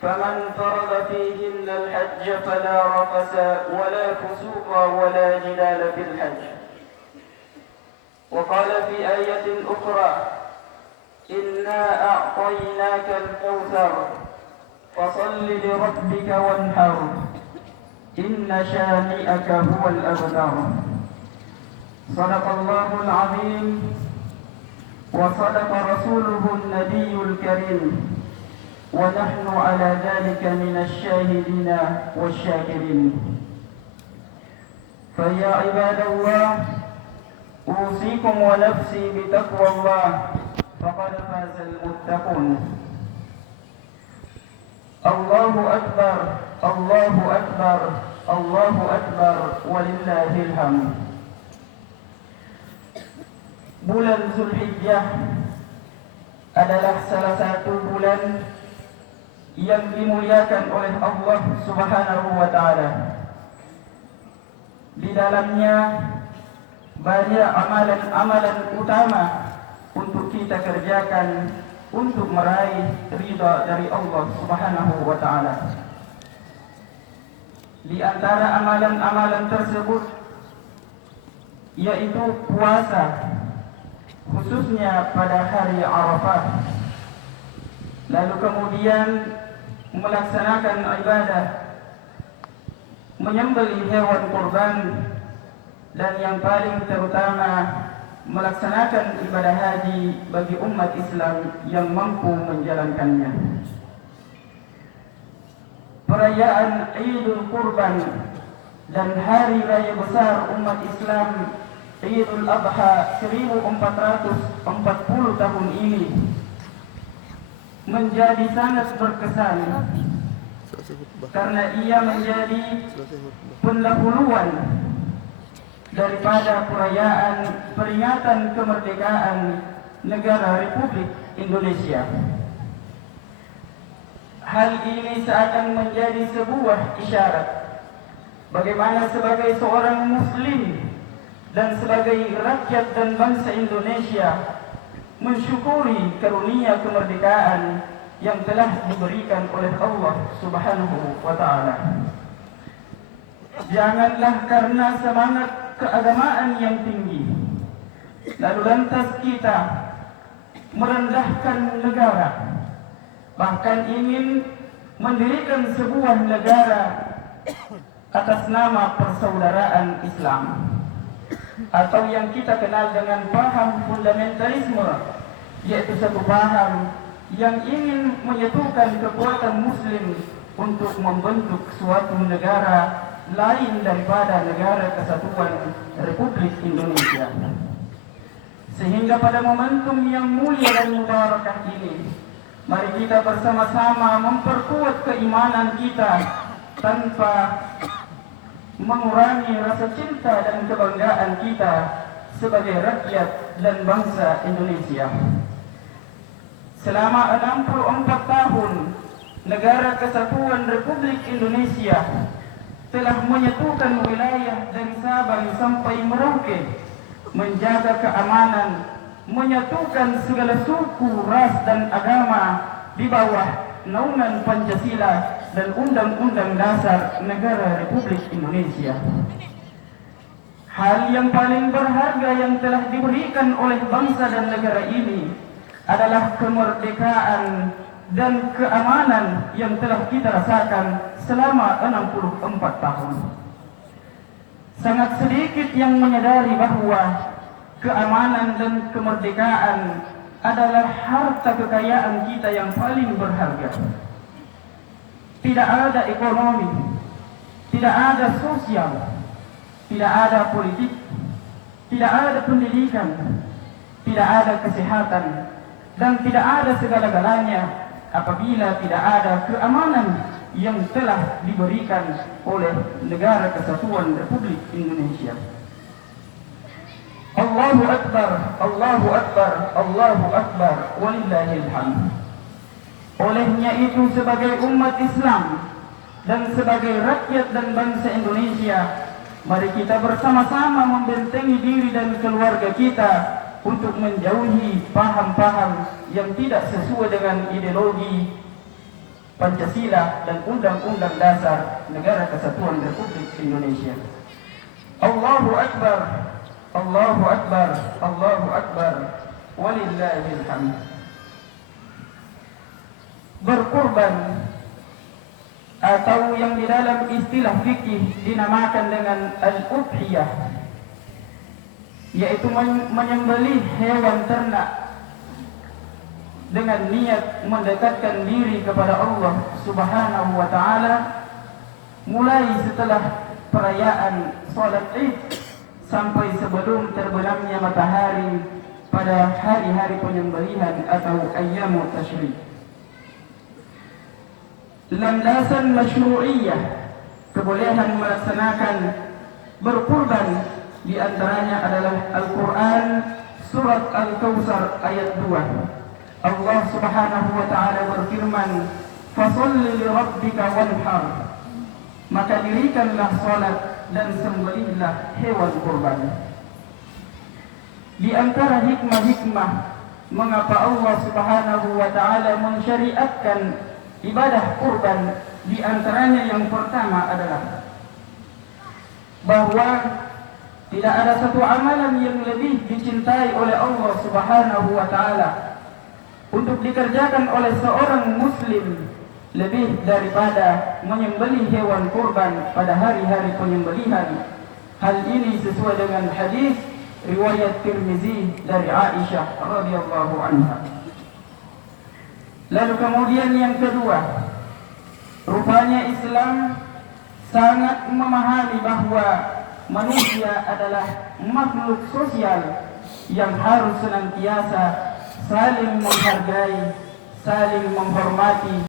فمن فرض فيهن الحج فلا رفث ولا فسوق ولا جدال في الحج. وقال في آية أخرى: إنا أعطيناك الكوثر فصل لربك وانحر إن شانئك هو الأبتر. صدق الله العظيم وصدق رسوله النبي الكريم، ونحن على ذلك من الشاهدين والشاكرين. فيا عباد الله، أوصيكم ونفسي بتقوى الله، فقد فاز المتقون. الله أكبر، الله أكبر، الله أكبر، ولله الحمد. Bulan Zulhijjah adalah salah satu bulan yang dimuliakan oleh Allah Subhanahu wa Ta'ala. Di dalamnya banyak amalan-amalan utama untuk kita kerjakan untuk meraih ridha dari Allah Subhanahu wa Ta'ala. Di antara amalan-amalan tersebut yaitu puasa, khususnya pada hari Arafah. Lalu kemudian melaksanakan ibadah, menyembelih hewan kurban, dan yang paling terutama melaksanakan ibadah haji bagi umat Islam yang mampu menjalankannya. Perayaan Idul Kurban dan hari raya besar umat Islam Idul Adha 1440 tahun ini menjadi sangat berkesan karena ia menjadi pendahuluan daripada perayaan peringatan kemerdekaan negara Republik Indonesia. Hal ini seakan menjadi sebuah isyarat bagaimana sebagai seorang muslim dan sebagai rakyat dan bangsa Indonesia mensyukuri karunia kemerdekaan yang telah diberikan oleh Allah Subhanahu wa Ta'ala. Janganlah karena semangat keagamaan yang tinggi lalu lantas kita merendahkan negara, bahkan ingin mendirikan sebuah negara atas nama persaudaraan Islam, atau yang kita kenal dengan paham fundamentalisme, yaitu satu paham yang ingin menyatukan kekuatan muslim untuk membentuk suatu negara lain daripada negara kesatuan Republik Indonesia. Sehingga pada momentum yang mulia dan mubarakah ini, mari kita bersama-sama memperkuat keimanan kita tanpa mengurangi rasa cinta dan kebanggaan kita sebagai rakyat dan bangsa Indonesia. Selama 64 tahun, Negara Kesatuan Republik Indonesia telah menyatukan wilayah dari Sabang sampai Merauke, menjaga keamanan, menyatukan segala suku, ras dan agama di bawah naungan Pancasila dan Undang-Undang Dasar Negara Republik Indonesia. Hal yang paling berharga yang telah diberikan oleh bangsa dan negara ini adalah kemerdekaan dan keamanan yang telah kita rasakan selama 64 tahun. Sangat sedikit yang menyadari bahwa keamanan dan kemerdekaan adalah harta kekayaan kita yang paling berharga. Tidak ada ekonomi, tidak ada sosial, tidak ada politik, tidak ada pendidikan, tidak ada kesehatan, dan tidak ada segala-galanya apabila tidak ada keamanan yang telah diberikan oleh Negara Kesatuan Republik Indonesia. Allahu Akbar, Allahu Akbar, Allahu Akbar, walillahil hamd. Olehnya itu sebagai umat Islam dan sebagai rakyat dan bangsa Indonesia, mari kita bersama-sama membentengi diri dan keluarga kita untuk menjauhi paham-paham yang tidak sesuai dengan ideologi Pancasila dan Undang-Undang Dasar Negara Kesatuan Republik Indonesia. Allahu Akbar, Allahu Akbar, Allahu Akbar, walillahil hamd. Berkurban atau yang di dalam istilah fikih dinamakan dengan al-udhiyah, yaitu menyembelih hewan ternak dengan niat mendekatkan diri kepada Allah Subhanahu wa taala, mulai setelah perayaan salat Id sampai sebelum terbenamnya matahari pada hari-hari penyembelihan atau ayyamut tasyrik. Landasan masyru'iyah kebolehan melaksanakan berkurban di antaranya adalah Al-Quran surat Al-Kautsar ayat 2. Allah Subhanahu wa taala berfirman, "Fasholli li rabbika wanhar." Maka dirikanlah salat dan sembelihlah hewan kurban. Di antara hikmah-hikmah mengapa Allah Subhanahu wa taala mensyariatkan ibadah kurban, di antaranya yang pertama adalah bahwa tidak ada satu amalan yang lebih dicintai oleh Allah Subhanahu wa taala untuk dikerjakan oleh seorang muslim lebih daripada menyembelih hewan kurban pada hari-hari penyembelihan. Hal ini sesuai dengan hadis riwayat Tirmizi dari Aisyah radhiyallahu anha. Lalu kemudian yang kedua, rupanya Islam sangat memahami bahwa manusia adalah makhluk sosial yang harus senantiasa saling menghargai, saling menghormati,